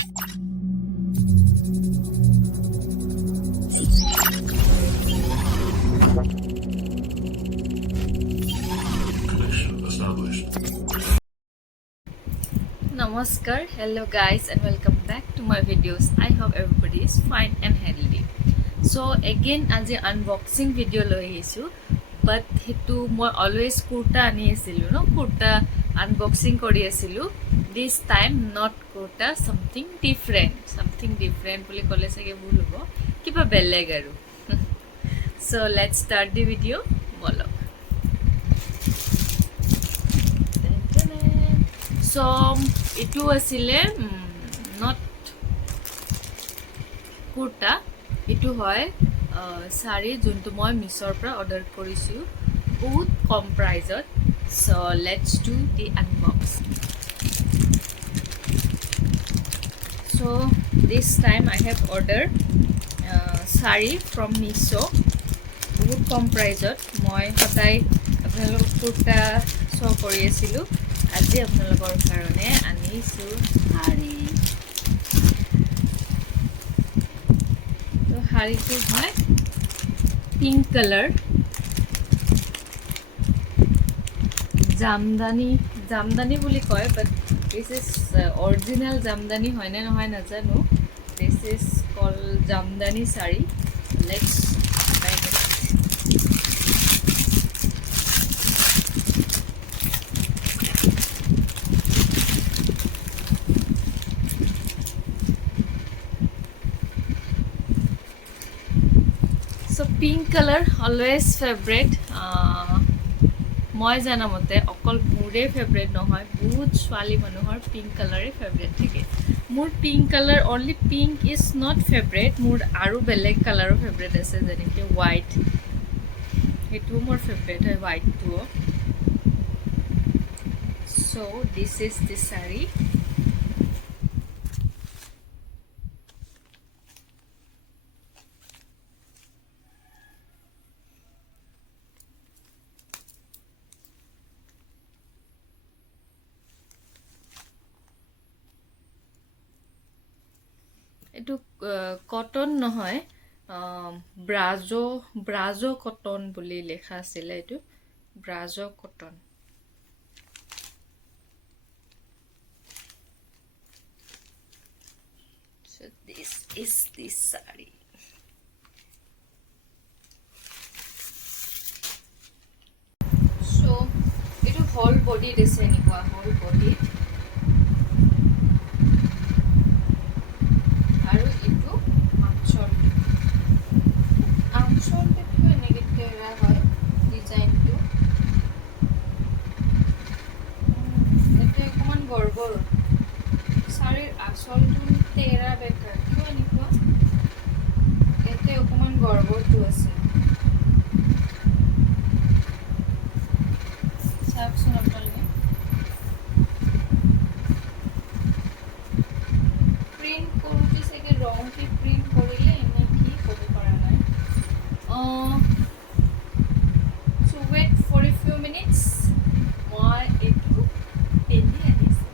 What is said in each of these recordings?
Namaskar, hello guys and welcome back to my videos. I hope everybody is fine and healthy. So again আজি unboxing video লৈ আহিছো, but হেতু মই always kurta আনি আছিলো ন, kurta unboxing কৰি আছিলো. This time not kurta, something different বুলি ক'লে চাগে ভুল হ'ব, কিবা বেলেগ আৰু. So let's start the video. বলক. So itu asile not kurta, itu hoy sari juntu moi Misor pra order korisu bahut kom price. So let's do the unboxing. So this time I have ordered sari from Miso bahut kom price. Moi hotai apnalok kurta show kori asilu, আজি আপোনালোকৰ কাৰণে আনিছো শাড়ী। তো শাড়ীটো হয় pink colour, Jamdani বুলি কয়, বাট this is original Jamdani হয় নে নহয় নাজানো। This is call Jamdani sari. Let's try it. So pink color always favorite. মই জানা মতে অকল মোৰে ফেভৰেট নহয়, বহুত ছোৱালী মানুহৰ পিংক কালাৰে ফেভৰেট থাকে। মোৰ pink colour only pink is not favourite, মোৰ আৰু বেলেগ কালাৰো ফেভৰেট আছে, যেনেকৈ হোৱাইট, সেইটোও মোৰ ফেভৰেট হয় হোৱাইটটোও। চ' দিছ ইজ দি শাড়ী। এইটো কটন নহয়, ব্ৰাজো কটন বুলি লেখা আছিলে, এইটো ব্ৰাজো cotton. So this is the sari. So এইটো whole body দিছে, এনেকুৱা whole body। শাড়ীৰ আঁচলটো তেৰা বেকাৰ, কিয় এনেকুৱা? ইয়াতে অকণমান গৰ্বৰটো আছে, চাওকচোন আপোনালোকে। প্ৰিণ্ট কৰোঁতে চাগে ৰংটো প্ৰিণ্ট কৰিলে এনে কি ক'ব পৰা নাই। So wait for a few minutes, মই এইটো পিন্ধি আনিছোঁ।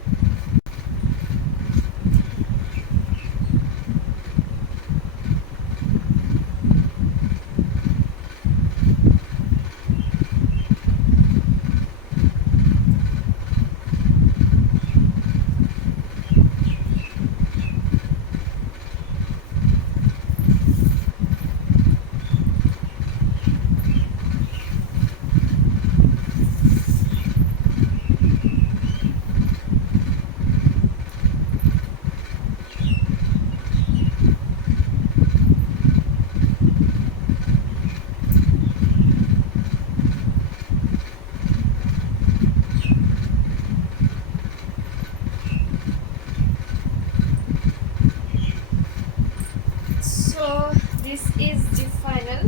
This is the final.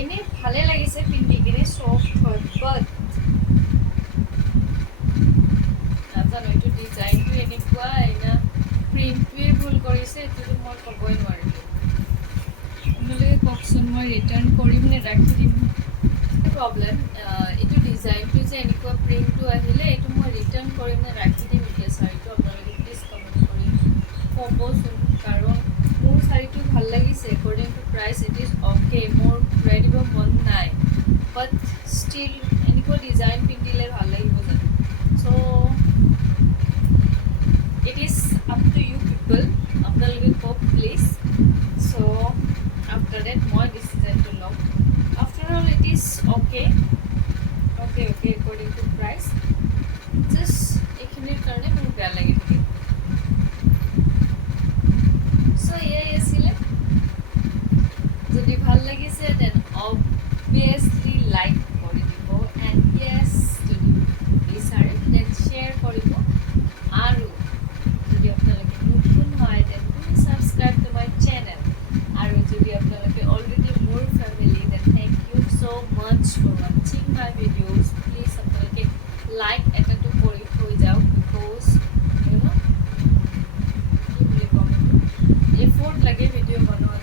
এনে ভালে লাগিছে পিন্ধি কিনে, সফট হয়, বাট নাজানো এইটো ডিজাইনটো এনেকুৱা, এনে প্ৰিণ্টটোৱে ভুল কৰিছে, এইটোতো মই ক'বই নোৱাৰিলোঁ। আপোনালোকে কওকচোন, মই ৰিটাৰ্ণ কৰিম নে ৰাখি দিম? প্ৰব্লেম এইটো ডিজাইনটো যে এনেকুৱা প্ৰিণ্টটো আহিলে, এইটো মই ৰিটাৰ্ণ কৰিম নে ৰাখি দিম এতিয়া শাড়ীটো, আপোনালোকে প্লিজ কমেণ্ট কৰি ক'বচোন কাৰণ মোৰ শাড়ীটো ভাল লাগিছে according to price it is okay মোৰ ঘূৰাই দিব মন নাই বাট ষ্টিল এনেকুৱা ডিজাইন পিন্ধিলে ভাল লাগিব জানো so' it is up to you people আপোনালোকে কওক প্লিজ চ' আফটাৰ ডেট মই ডিচিজনটো ল'ম after all it is okay according to price just এইখিনিৰ কাৰণে মোৰ বেয়া লাগি থাকে চ' এয়াই আছিলে যদি ভাল লাগিছে দেন অবভিয়াছলি লাইক কৰি দিব এণ্ড য়েছ যদি বিচাৰে দেন শ্বেয়াৰ কৰিব আৰু যদি আপোনালোকে নতুন হয় then please subscribe to my channel আৰু যদি আপোনালোকে অলৰেডি মোৰ family then thank you so' much for ৱাচিং মাই ভিডিঅ'জ প্লিজ আপোনালোকে লাইক এটাটো কৰি থৈ যাওক বিকজ ইউ ন কি বুলি ক'ম এফৰ্ট লাগে ভিডিঅ' বনোৱা